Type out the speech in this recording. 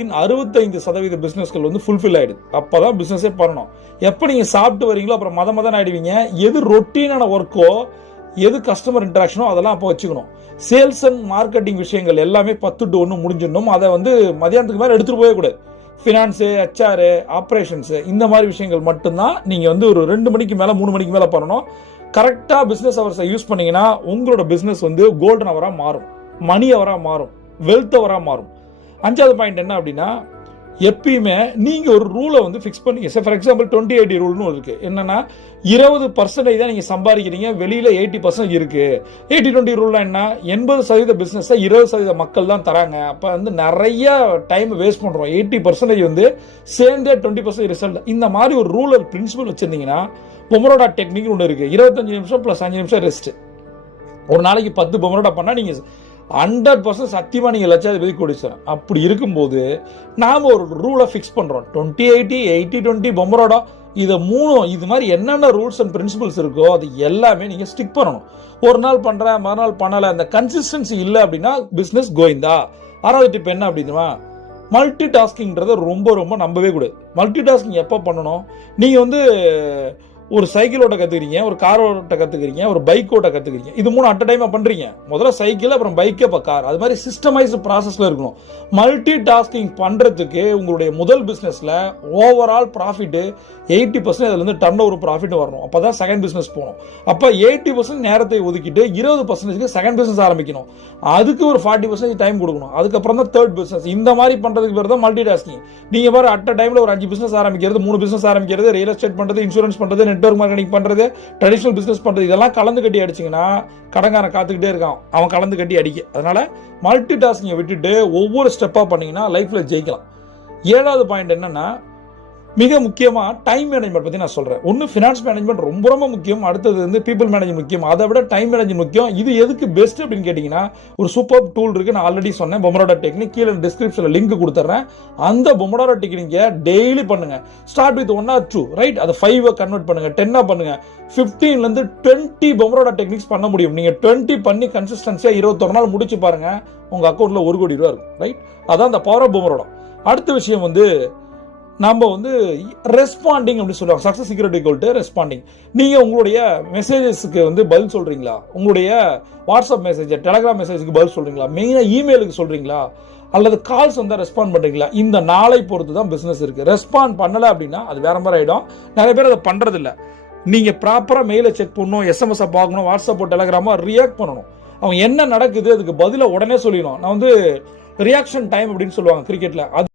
65% பிசினஸ்கள் வந்து ஃபுல்ஃபில் ஆயிடுது. அப்பதான் பிசினஸே பண்ணணும். எப்ப நீங்க சாப்பிட்டு வரீங்களோ அப்புறம் மதம் ஆயிடுவீங்க. எது ரொட்டீனான ஒர்க்கோ, எது கஸ்டமர் இன்டராக்ஷனோ அதெல்லாம் அப்போ வச்சுக்கணும். சேல்ஸ் அண்ட் மார்க்கெட்டிங் விஷயங்கள் எல்லாமே 10 to 1 முடிஞ்சிடணும். அதை வந்து மதியானத்துக்கு மேலே எடுத்துட்டு போக கூடாது. ஃபினான்ஸு, HR, ஆப்ரேஷன்ஸு இந்த மாதிரி விஷயங்கள் மட்டும்தான் நீங்க வந்து ஒரு 2 மணிக்கு மேல 3 மணிக்கு மேல பண்ணணும். கரெக்டா பிசினஸ் அவர்ஸை யூஸ் பண்ணீங்கன்னா உங்களோட பிசினஸ் வந்து கோல்டன் அவரா மாறும், மணி அவரா மாறும், வெல்த் அவரா மாறும். 5வது பாயிண்ட் என்ன அப்படின்னா, எப்பயுமே நீங்க ஒரு ரூலை வந்து ஃபிக்ஸ் பண்ணீங்க. ஃபார் எக்ஸாம்பிள் 20-80 ரூல்னு இருக்கு. என்னன்னா 20% தான் நீங்க சம்பாதிக்கிறீங்க, வெளியில 80% இருக்கு. 80-20 ரூல்னா என்ன? 80% பிசினஸ் 20% மக்கள் தான் தராங்க. அப்ப வந்து நிறைய டைம் வேஸ்ட் பண்றோம். 80% வந்து சேர்ந்தே 20% ரிசல்ட். இந்த மாதிரி ஒரு ரூல் பிரின்சிபல் வச்சிருந்தீங்கன்னா, பொமரோடா டெக்னிக் ஒன்று இருக்கு. 25 நிமிஷம் பிளஸ் 5 நிமிஷம் ரெஸ்ட். ஒரு நாளைக்கு 10 பொமரோடா பண்ணா நீங்க 100% சத்தியமா நீங்க லட்சாதிபதி கோடீஸ்வரன். அப்படி இருக்கும்போது நாம ஒரு ரூலை ஃபிக்ஸ் பண்றோம். 20-80, 80-20, பொமரோடா, இது 3 இது மாதிரி என்னென்ன ரூல்ஸ் அண்ட் பிரின்சிபல்ஸ் இருக்கோ அது எல்லாமே நீங்க ஸ்டிக் பண்ணணும். ஒரு நாள் பண்றேன், மறுநாள் பண்ணல, அந்த கன்சிஸ்டன்சி இல்லை அப்படின்னா பிசினஸ் கோயிந்தா. 6வது டிப் என்ன அப்படின்னா, மல்டி டாஸ்கிங்ன்றத ரொம்ப ரொம்ப நம்பவே கூடாது. மல்டி டாஸ்கிங் எப்போ பண்ணணும்? நீங்க வந்து ஒரு சைக்கிள் ஓட்ட கத்துக்கிறீங்க, ஒரு கார் ஓட்ட கத்துக்கிறீங்க, ஒரு பைக் ஓட்ட கத்துக்கிறீங்க. இது 3 அட் டைமா பண்றீங்க. முதல்ல சைக்கிள், அப்புறம் பைக், அப்புறம் கார். அது மாதிரி சிஸ்டமைஸ்டு ப்ராசஸ்ல இருக்கணும். மல்டி டாஸ்கிங் பண்றதுக்கு உங்களுடைய முதல் பிசினஸ்ல ஓவரால் ப்ராஃபிட் 80% அதுல இருந்து டர்ன் ஓவர் ப்ராஃபிட் வரணும். அப்பதான் செகண்ட் பிசினஸ் போகணும். அப்ப 80% நேரத்தை ஒதுக்கிட்டு 20% செகண்ட் பிசினஸ் ஆரம்பிக்கணும். அதுக்கு ஒரு 40% டைம் கொடுக்கணும். அதுக்கப்புறம் தான் தேர்ட் பிசினஸ். இந்த மாதிரி பண்றதுக்கு பேர் தான் மல்டி டாஸ்கிங். நீங்க பாரு அட் டைம்ல ஒரு 5 பிசினஸ் ஆரம்பிக்கிறது, 3 பிசினஸ் ஆரம்பிக்கிறது, ரியல் எஸ்டேட் பண்றது, இன்சூரன்ஸ் பண்றது, நெட்வொர்க் மார்க்கெட்டிங் பண்றது, ட்ரெடிஷனல் பிசினஸ் பண்றது, இதெல்லாம் கலந்து கட்டி அடிச்சீங்கன்னா கடங்காரன் காத்துக்கிட்டே இருக்கான், அவன் கலந்து கட்டி அடிக்க. அதனால மல்டி டாஸ்கிங்கை விட்டுட்டு ஒவ்வொரு ஸ்டெப்பா பண்ணீங்கன்னா லைஃப்ல ஜெயிக்கலாம். 7வது பாயிண்ட் என்னன்னா, மிக முக்கியமா டைம் மேனேஜ்மெண்ட் பத்தி நான் சொல்றேன். ஒன்னு ஃபினான்ஸ் மேனேஜ்மெண்ட் ரொம்ப ரொம்ப முக்கியம். அடுத்தது வந்து பீப்புள் மேனேஜ்மெண்ட் முக்கியம். அதை விட டைம் மேனேஜ்மெண்ட் முக்கியம். இது எதுக்கு பெஸ்ட் அப்படின்னு கேட்டீங்கன்னா, ஒரு சூப்பர் டூல் இருக்கு. நான் ஆல்ரெடி சொன்னேன், பொமரோடா டெக்னிக். கீழே டிஸ்கிரிப்ஷன்ல லிங்க் கொடுத்துறேன். அந்த பொமரோடா டெக்னிக்கை டெய்லி பண்ணுங்க. Start with 1 or 2, right? அதை 5 கன்வெர்ட் பண்ணுங்க, 10 பண்ணுங்க. 15ல இருந்து 20 பொமரோடா டெக்னிக்ஸ் பண்ண முடியும். நீங்க 20 பண்ணி கன்சிஸ்டன்சியா 21 நாள் முடிச்சு பாருங்க, உங்க அக்கௌண்ட்ல 1 கோடி ரூபாய் இருக்கும், ரைட்? அதான் அந்த பவர் ஆஃப் பொமரோடா. அடுத்த விஷயம் வந்து நம்ம வந்து ரெஸ்பாண்டிங் அப்படின்னு சொல்லுவாங்க. Success secret equal to responding. நீங்க உங்களுடைய மெசேஜஸ்க்கு வந்து பதில் சொல்றீங்களா? உங்களுடைய வாட்ஸ்அப் மெசேஜ், டெலிகிராம் மெசேஜுக்கு பதில் சொல்றீங்களா? மெயினா இமெயிலுக்கு சொல்றீங்களா? அல்லது கால்ஸ் வந்தா ரெஸ்பாண்ட் பண்றீங்களா? இந்த நாளை பொறுத்து தான் பிசினஸ் இருக்கு. ரெஸ்பாண்ட் பண்ணல அப்படின்னா அது வேற மாதிரி ஆயிடும். நிறைய பேர் அதை பண்றது இல்ல. நீங்க ப்ராப்பரா மெயிலை செக் பண்ணணும், SMS பார்க்கணும், வாட்ஸ்அப், டெலிகிராமோ ரியாக்ட் பண்ணணும். அவங்க என்ன நடக்குது அதுக்கு பதில உடனே சொல்லிடணும். நான் வந்து ரியாக்ஷன் டைம் அப்படின்னு சொல்லுவாங்க கிரிக்கெட்ல.